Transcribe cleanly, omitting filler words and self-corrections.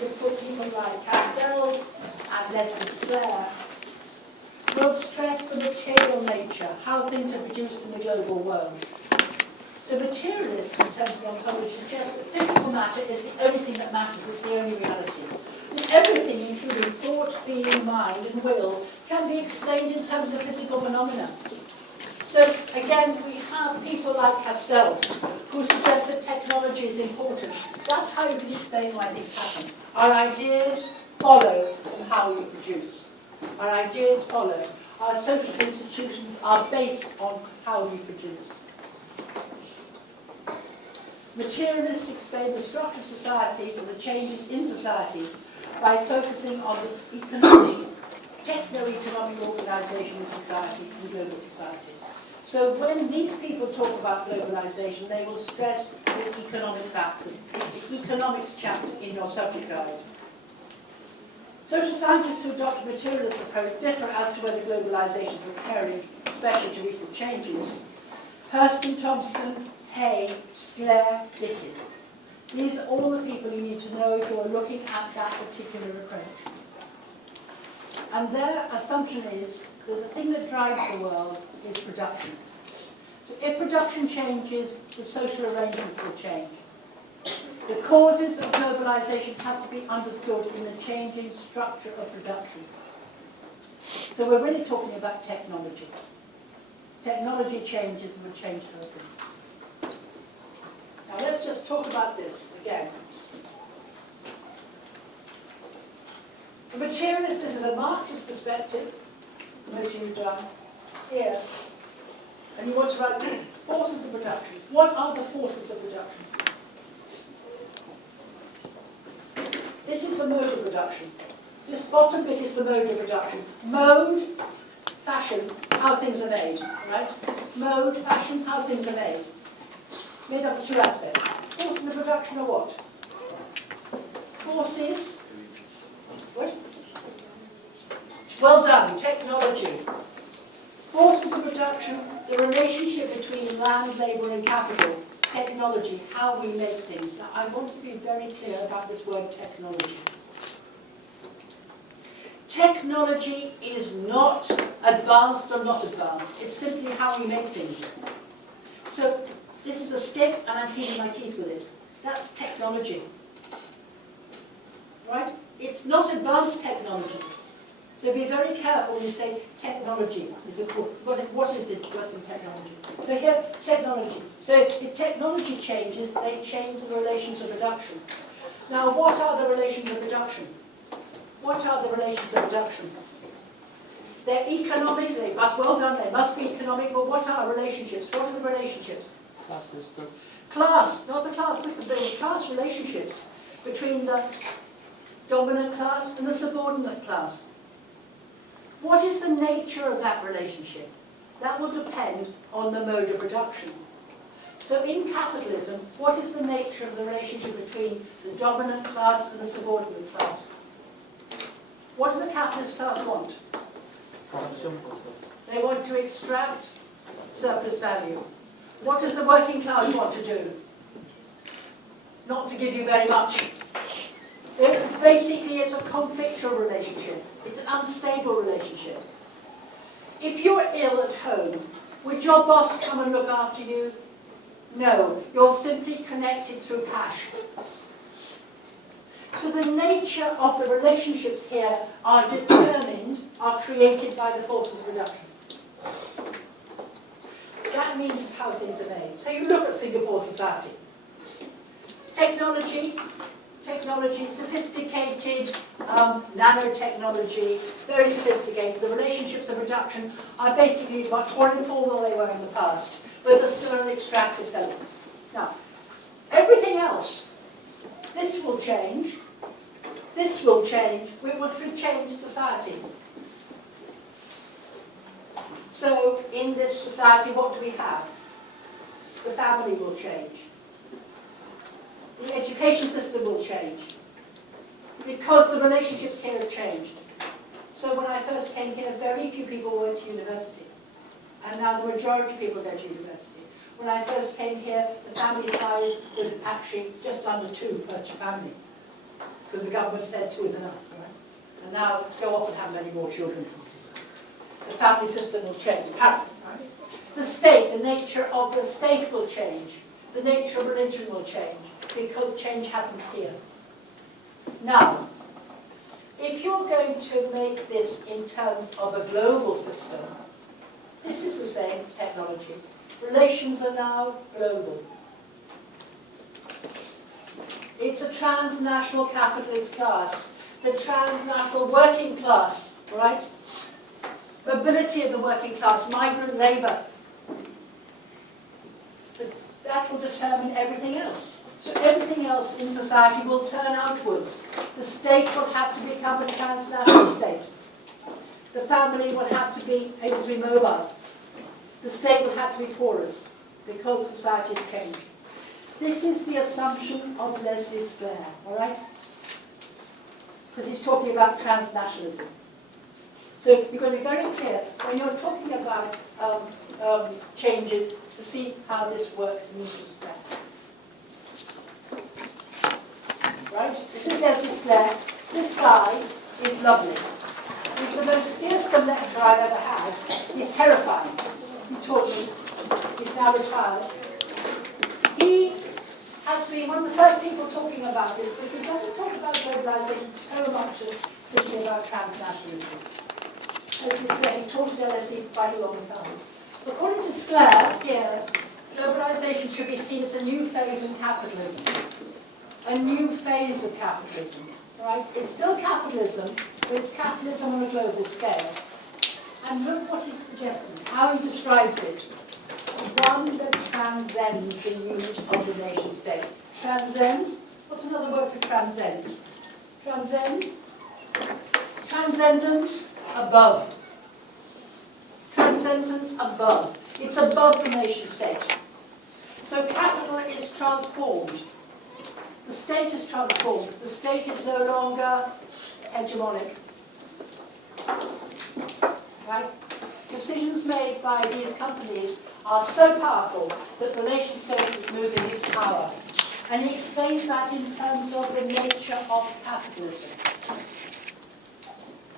to put people like Castells and Leslie Clare, will stress the material nature, how things are produced in the global world. So materialists, in terms of ontology, suggest that physical matter is the only thing that matters, it's the only reality. That everything, including thought, feeling, mind, and will, can be explained in terms of physical phenomena. So again, we have people like Castells, who suggest that technology is important. That's how you can explain why things happen. Our ideas follow from how we produce. Our ideas follow. Our social institutions are based on how we produce. Materialists explain the structure of societies and the changes in societies by focusing on the economic, techno-economic organisation of society and global society. So when these people talk about globalization, they will stress the economic factors. It's the economics chapter in your subject guide. Social scientists who adopt a materialist approach differ as to whether globalization is occurring, especially to recent changes. Hurston, Thompson, Hay, Sclair, Dickey. These are all the people you need to know if you're looking at that particular approach. And their assumption is that the thing that drives the world is production. So if production changes, the social arrangements will change. The causes of globalization have to be understood in the changing structure of production. So we're really talking about technology. Technology changes and will change everything. Now let's just talk about this again. The materialist is in a Marxist perspective, most of you done here, and you want to write this, forces of production. What are the forces of production? This is the mode of production. This bottom bit is the mode of production. Mode, fashion, how things are made, right? Mode, fashion, how things are made. Made up of two aspects. Forces of production are what? Forces, what? Well done, technology. Forces of production, the relationship between land, labour and capital. Technology, how we make things. Now, I want to be very clear about this word technology. Technology is not advanced or not advanced. It's simply how we make things. So, this is a stick and I'm cleaning my teeth with it. That's technology. Right? It's not advanced technology. So be very careful when you say technology. What is it? What's in technology? So here, technology. So if technology changes, they change the relations of production. Now, what are the relations of production? What are the relations of production? They're economic. They must, well done, they must be economic, but what are relationships? What are the relationships? Class system. Class, not the class system, but the class relationships between the dominant class and the subordinate class. What is the nature of that relationship? That will depend on the mode of production. So in capitalism, what is the nature of the relationship between the dominant class and the subordinate class? What do the capitalist class want? They want to extract surplus value. What does the working class want to do? Not to give you very much. It's basically, it's a conflictual relationship. It's an unstable relationship. If you're ill at home, would your boss come and look after you? No, you're simply connected through cash. So the nature of the relationships here are determined, are created by the forces of production. That means how things are made. So you look at Singapore society. Technology, sophisticated, nanotechnology, very sophisticated. The relationships of production are basically much more informal than they were in the past, but they're still an extractive element. Now, everything else, this will change, this will change, we want to change society. So, in this society, what do we have? The family will change. The education system will change because the relationships here have changed. So when I first came here, very few people went to university. And now the majority of people go to university. When I first came here, the family size was actually just under 2 per family. because the government said 2 is enough, right? And now go off and have many more children. The family system will change, apparently, right? The state, the nature of the state will change. The nature of religion will change, because change happens here. Now, if you're going to make this in terms of a global system, this is the same as technology. Relations are now global. It's a transnational capitalist class, the transnational working class, right? Mobility of the working class, migrant labour. So that will determine everything else. So everything else in society will turn outwards. The state will have to become a transnational state. The family will have to be able to be mobile. The state will have to be porous because society has changed. This is the assumption of Leslie Sklair, all right? Because he's talking about transnationalism. So you've got to be very clear when you're talking about changes to see how this works in Leslie Sklair. Right? This is Leslie Sklair. This guy is lovely. He's the most fearsome lecturer I've ever had. He's terrifying. He taught me. He's now retired. He has been one of the first people talking about this, but he doesn't talk about globalization so much as simply about transnationalism. As he taught at LSE for quite a long time. According to Sklair, here, globalization should be seen as a new phase in capitalism. A new phase of capitalism. Right? It's still capitalism, but it's capitalism on a global scale. And look what he's suggesting, how he describes it. One that transcends the unit of the nation state. Transcends? What's another word for transcends? Transcends? Transcendence, above. Transcendence, above. It's above the nation state. So capital is transformed. The state is transformed. The state is no longer hegemonic. Right? Decisions made by these companies are so powerful that the nation state is losing its power. And he explains that in terms of the nature of capitalism.